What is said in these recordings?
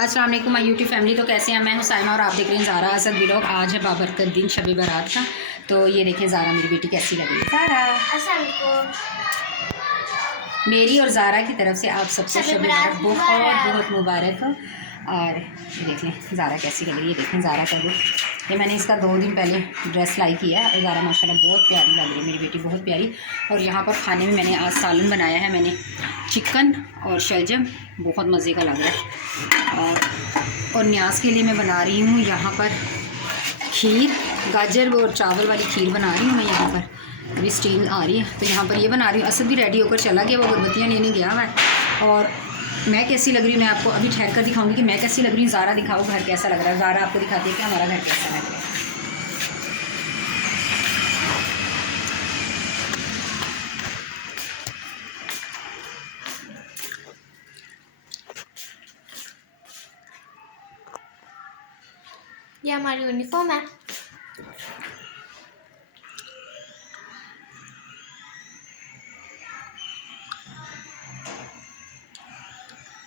अस्सलाम वालेकुम my YouTube family. तो कैसे हैं? मैं हुसैना और आप देख रहे हैं ज़ारा असद व्लॉग। आज है बाबरकत दिन, शब बारात का। तो ये देखें ज़ारा मेरी बेटी कैसी लग रही है। ज़ारा अस्सलाम वालेकुम। मेरी और ज़ारा की तरफ से आप सबको शब बारात बहुत बहुत मुबारक हो। और ये देख लें ज़ारा कैसी लग रही है। देखें ज़ारा का लुक, ये मैंने इसका 2 दिन पहले ड्रेस लाई किया है और ज़ारा माशाल्लाह बहुत प्यारी लग रही है मेरी बेटी, बहुत प्यारी। और यहाँ पर खाने में मैंने आज सालन बनाया है, मैंने चिकन और शलजम, बहुत मज़े का लग रहा है। और न्याज के लिए मैं बना रही हूँ यहाँ पर खीर, गाजर और चावल वाली खीर बना रही हूँ मैं यहाँ पर। अभी स्टीम आ रही है तो यहाँ पर ये बना रही हूँ। असद भी रेडी होकर चला गया, वो अगरबत्तियाँ लेने गया हुआ है। और मैं कैसी लग रही हूँ मैं आपको अभी ठहर कर दिखाऊंगी कि मैं कैसी लग रही हूँ। ज़ारा दिखाओ घर कैसा लग रहा है। ज़ारा आपको दिखाती है कि हमारा घर कैसा लग रहा है। ये हमारी यूनिफॉर्म है।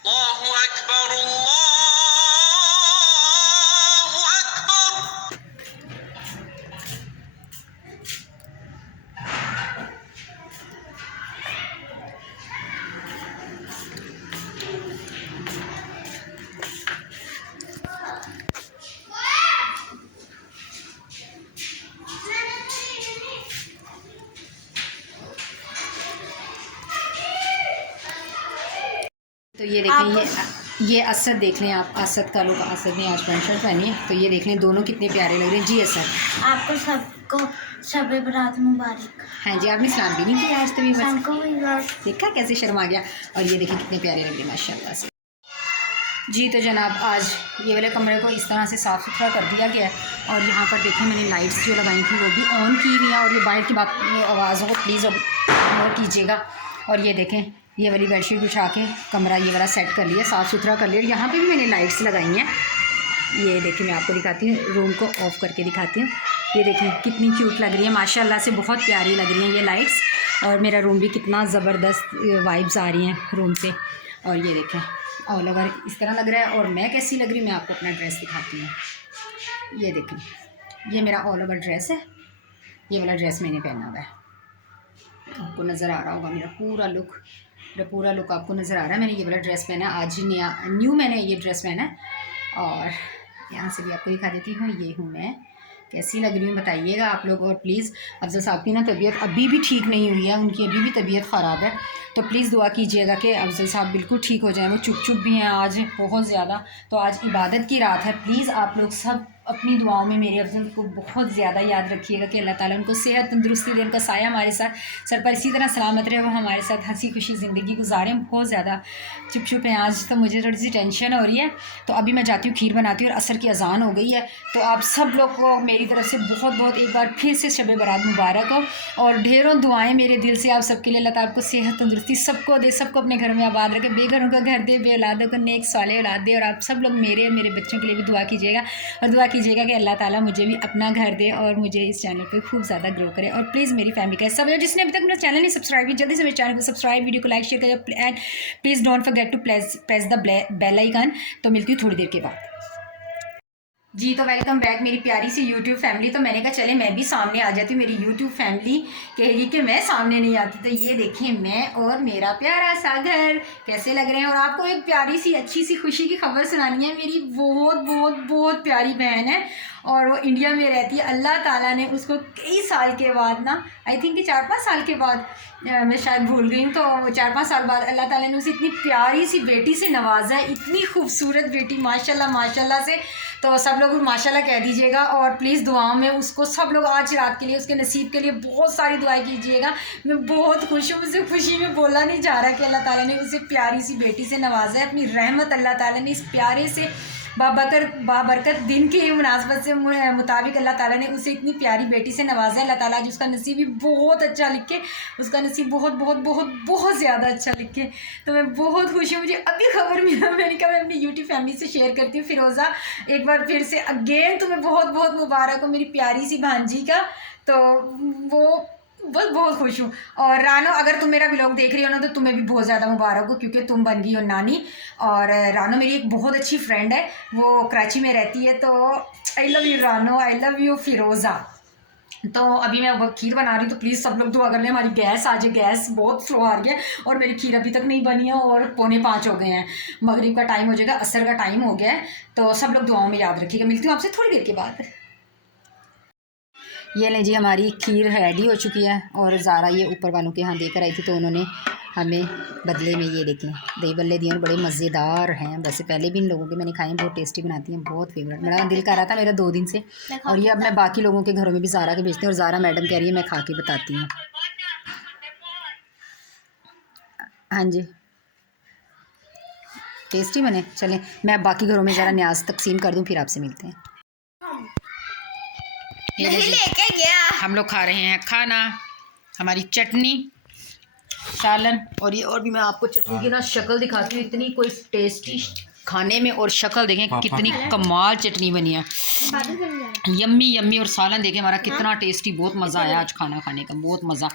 अल्लाहु अकबर, अल्लाहु अकबर। तो ये देखें, ये असद देख लें आप, असद का लुक। असद ने आज पैंट शर्ट पहनी है। तो ये देख लें दोनों कितने प्यारे लग रहे हैं। जी असद, आपको सबको शब बारात मुबारक। हाँ जी, आपने सलाम भी नहीं किया आज तभी, सबको बस देखा कैसे शर्मा गया। और ये देखें कितने प्यारे लग रहे हैं माशाल्लाह से। जी तो जनाब, आज ये वाले कमरे को इस तरह से साफ़ सुथरा कर दिया गया है। और यहाँ पर देखें मैंने लाइट्स जो लगाई थी वो भी ऑन की हुई हैं। और ये बाहर की बात आवाज़ हो प्लीज़ नोट कीजिएगा। और ये देखें ये वाली बेडशीट बिछा के कमरा ये वाला सेट कर लिया, साफ़ सुथरा कर लिया। और यहाँ पे भी मैंने लाइट्स लगाई हैं। ये देखिए मैं आपको दिखाती हूँ, रूम को ऑफ़ करके दिखाती हूँ। ये देखिए कितनी क्यूट लग रही है माशाल्लाह से, बहुत प्यारी लग रही हैं ये लाइट्स। और मेरा रूम भी कितना ज़बरदस्त वाइब्स आ रही हैं रूम से। और ये देखें ऑल ओवर इस तरह लग रहा है। और मैं कैसी लग रही हूँ मैं आपको अपना ड्रेस दिखाती हूँ। ये देखें, ये मेरा ऑल ओवर ड्रेस है। ये वाला ड्रेस मैंने पहना हुआ है, आपको नज़र आ रहा होगा मेरा पूरा लुक आपको नज़र आ रहा है। मैंने ये वाला ड्रेस पहना है, आज ही न्यू मैंने ये ड्रेस पहना है। और यहाँ से भी आपको दिखा देती हूँ, ये हूँ मैं। कैसी लग रही हूँ बताइएगा आप लोग। और प्लीज़ अफजल साहब की ना तबीयत अभी भी ठीक नहीं हुई है, उनकी अभी भी तबीयत ख़राब है। तो प्लीज़ दुआ कीजिएगा कि अफजल साहब बिल्कुल ठीक हो जाएँ। वो चुप भी हैं आज बहुत ज़्यादा। तो आज इबादत की रात है, प्लीज़ आप लोग सब अपनी दुआओं में मेरे अफजल को बहुत ज़्यादा याद रखिएगा कि अल्लाह ताला उनको सेहत तंदुरुस्ती दे, उनका साया हमारे साथ सर पर इसी तरह सलामत रहे, वो हमारे साथ हंसी खुशी ज़िंदगी गुजारें। बहुत ज़्यादा चुप हैं आज, तो मुझे थोड़ी सी टेंशन हो रही है। तो अभी मैं जाती हूँ खीर बनाती हूँ और असर की अजान हो गई है। तो आप सब लोग को मेरी तरफ से बहुत बहुत एक बार फिर से शब बारात मुबारक हो। और ढेरों दुआएँ मेरे दिल से आप सबके लिए, अल्लाह ताला आपको सेहत तंदुरुस्ती सबको दे, सबको अपने घर में आबाद रखे, बेघरों का घर दे, बे औलादों को नेक साले औलाद दे। और आप सब लोग मेरे बच्चों के लिए भी दुआ कीजिएगा। और दुआ कीजिएगा कि अल्लाह ताला मुझे भी अपना घर दे और मुझे इस चैनल पे खूब ज़्यादा ग्रो करे। और प्लीज़ मेरी फैमिली का सब जिसने अभी तक मेरा चैनल नहीं सब्सक्राइब किया, जल्दी से मेरे चैनल को सब्सक्राइब, वीडियो को लाइक शेयर करें and please don't forget to press the bell icon. तो मिलती हूँ थोड़ी देर के बाद। जी तो वेलकम बैक मेरी प्यारी सी यूट्यूब फैमिली। तो मैंने कहा चले मैं भी सामने आ जाती हूँ, मेरी यूट्यूब फैमिली कहेगी कि मैं सामने नहीं आती। तो ये देखिए मैं और मेरा प्यारा सा घर कैसे लग रहे हैं। और आपको एक प्यारी सी अच्छी सी खुशी की खबर सुनानी है। मेरी बहुत बहुत बहुत प्यारी बहन है और वो इंडिया में रहती है। अल्लाह ताला ने उसको कई साल के बाद ना, आई थिंक कि 4-5 साल के बाद, मैं शायद भूल गई हूँ, तो 4-5 साल बाद अल्लाह ताला ने उसे इतनी प्यारी सी बेटी से नवाजा है, इतनी खूबसूरत बेटी माशाल्लाह माशाल्लाह से। तो सब लोग माशाल्लाह कह दीजिएगा। और प्लीज़ दुआओं में उसको सब लोग आज रात के लिए, उसके नसीब के लिए बहुत सारी दुआएं कीजिएगा। मैं बहुत खुश हूँ, मुझे खुशी में बोला नहीं जा रहा कि अल्लाह ताला ने उसे प्यारी सी बेटी से नवाजा है। अपनी रहमत अल्लाह ताला ने इस प्यारे से बाबरकत दिन के मुनासबत से मुताबिक अल्लाह ताला ने उसे इतनी प्यारी बेटी से नवाजा है। अल्लाह ताला आज उसका नसीब भी बहुत अच्छा लिखे, उसका नसीब बहुत बहुत बहुत बहुत ज़्यादा अच्छा लिखे। तो मैं बहुत खुश हूँ, मुझे अभी खबर मिला, मैंने कहा मैं अपनी यूट्यूब फैमिली से शेयर करती हूँ। फिरोज़ा एक बार फिर से अगेन तुम्हें बहुत बहुत मुबारक हो मेरी प्यारी सी भांजी का। तो वो बस बहुत खुश हूँ। और रानो, अगर तुम मेरा व्लॉग देख रही हो ना तो तुम्हें भी बहुत ज़्यादा मुबारक हो, क्योंकि तुम बन गई हो नानी। और रानो मेरी एक बहुत अच्छी फ्रेंड है, वो कराची में रहती है। तो आई लव यू रानो, आई लव यू फिरोज़ा। तो अभी मैं वो खीर बना रही हूँ, तो प्लीज़ सब लोग दुआ कर लें हमारी गैस आज गैस बहुत स्लो आ रही है और मेरी खीर अभी तक नहीं बनी है और 4:45 हो गए हैं, मगरिब का टाइम हो जाएगा, असर का टाइम हो गया है। तो सब लोग दुआओं में याद रखिएगा। मिलती हूँ आपसे थोड़ी देर के बाद। ये लें जी, हमारी खीर रेडी हो चुकी है और ज़ारा ये ऊपर वालों के यहाँ देकर आई थी, तो उन्होंने हमें बदले में ये देखें दही बल्ले दिए और बड़े मज़ेदार हैं। वैसे पहले भी इन लोगों के मैंने खाए हैं, बहुत टेस्टी बनाती हैं, बहुत फेवरेट। मेरा दिल कर रहा था मेरा 2 दिन से, और ये अब मैं बाकी लोगों के घरों में भी ज़ारा के भेजती हूँ। और ज़ारा मैडम कह रही है मैं खा के बताती हूँ। हाँ जी, टेस्टी बने। चलें मैं बाकी घरों में ज़रा न्याज तकसीम कर दूँ, फिर आपसे मिलते हैं। नहीं लेके गया। हम लोग खा रहे हैं खाना, हमारी चटनी, सालन, और ये और भी मैं आपको चटनी की ना शक्ल दिखाती हूँ। इतनी कोई टेस्टी खाने में, और शक्ल देखें कितनी कमाल चटनी बनी है, यम्मी यम्मी। और सालन देखें हमारा कितना टेस्टी, बहुत मज़ा आया आज खाना खाने का, बहुत मज़ा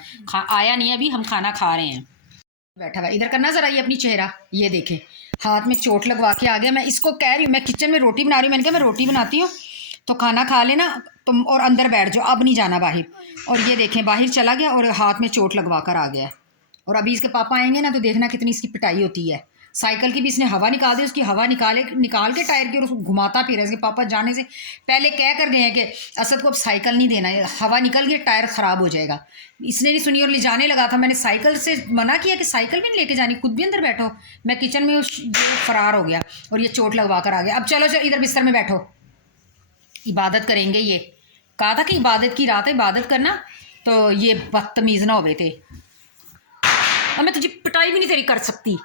आया नहीं, अभी हम खाना खा रहे हैं। बैठा हुआ इधर करना ज़रा, ये अपनी चेहरा ये देखें, हाथ में चोट लगवा के आ गया। मैं इसको कह रही हूँ, मैं किचन में रोटी बना रही हूँ, मैंने कहा मैं रोटी बनाती हूँ तो खाना खा लेना तुम और अंदर बैठ जाओ, अब नहीं जाना बाहर। और ये देखें बाहर चला गया और हाथ में चोट लगवा कर आ गया। और अभी इसके पापा आएंगे ना तो देखना कितनी इसकी पिटाई होती है। साइकिल की भी इसने हवा निकाल दी, उसकी हवा निकाल के टायर की, और उसको घुमाता फिर। इसके पापा जाने से पहले कह कर गए हैं कि असद को अब साइकिल नहीं देना है, हवा निकल गई टायर ख़राब हो जाएगा। इसने नहीं सुनी और ले जाने लगा था। मैंने साइकिल से मना किया कि साइकिल भी नहीं लेके जानी, खुद भी अंदर बैठो। मैं किचन में फरार हो गया और ये चोट लगवा कर आ गया। अब चलो इधर बिस्तर में बैठो, इबादत करेंगे। ये कहा था कि इबादत की रात है, इबादत करना, तो ये बदतमीज़ ना हो थे। और मैं तुझे पिटाई भी नहीं तेरी कर सकती।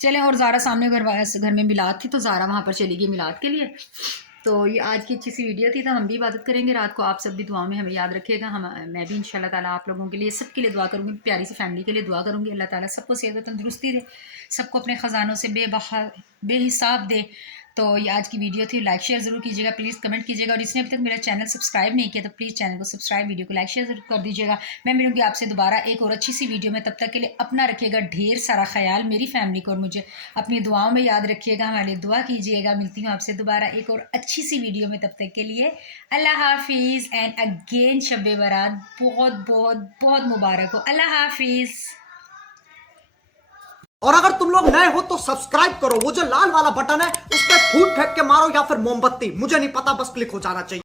चलें, और ज़ारा सामने घर में मिलाद थी, तो ज़ारा वहाँ पर चली गई मिलाद के लिए। तो ये आज की अच्छी सी वीडियो थी। तो हम भी इबादत करेंगे रात को, आप सब भी दुआओं में हमें याद रखिएगा। मैं भी इंशाल्लाह ताला आप लोगों के लिए, सबके लिए दुआ करूँगी, प्यारी सी फैमिली के लिए दुआ करूँगी। अल्लाह ताला सबको सेहत तंदुरुस्ती दे, सबको अपने ख़जानों से बेहिसाब दे। तो ये आज की वीडियो थी। लाइक शेयर ज़रूर कीजिएगा, प्लीज़ कमेंट कीजिएगा। और जिसने अभी तक मेरा चैनल सब्सक्राइब नहीं किया तो प्लीज़ चैनल को सब्सक्राइब, वीडियो को लाइक शेयर ज़रूर कर दीजिएगा। मैं मिलूँगी आपसे दोबारा एक और अच्छी सी वीडियो में। तब तक के लिए अपना रखिएगा ढेर सारा ख्याल, मेरी फैमिली को और मुझे अपनी दुआओं में याद रखिएगा, हमारे लिए दुआ कीजिएगा। मिलती हूँ आपसे दोबारा एक और अच्छी सी वीडियो में, तब तक के लिए अल्लाह हाफिज़। एंड अगेन शब बारात बहुत बहुत बहुत मुबारक हो। अल्लाह हाफिज़। और अगर तुम लोग नए हो तो सब्सक्राइब करो, वो जो लाल वाला बटन है उस पर फूट फेंक के मारो या फिर मोमबत्ती, मुझे नहीं पता, बस क्लिक हो जाना चाहिए।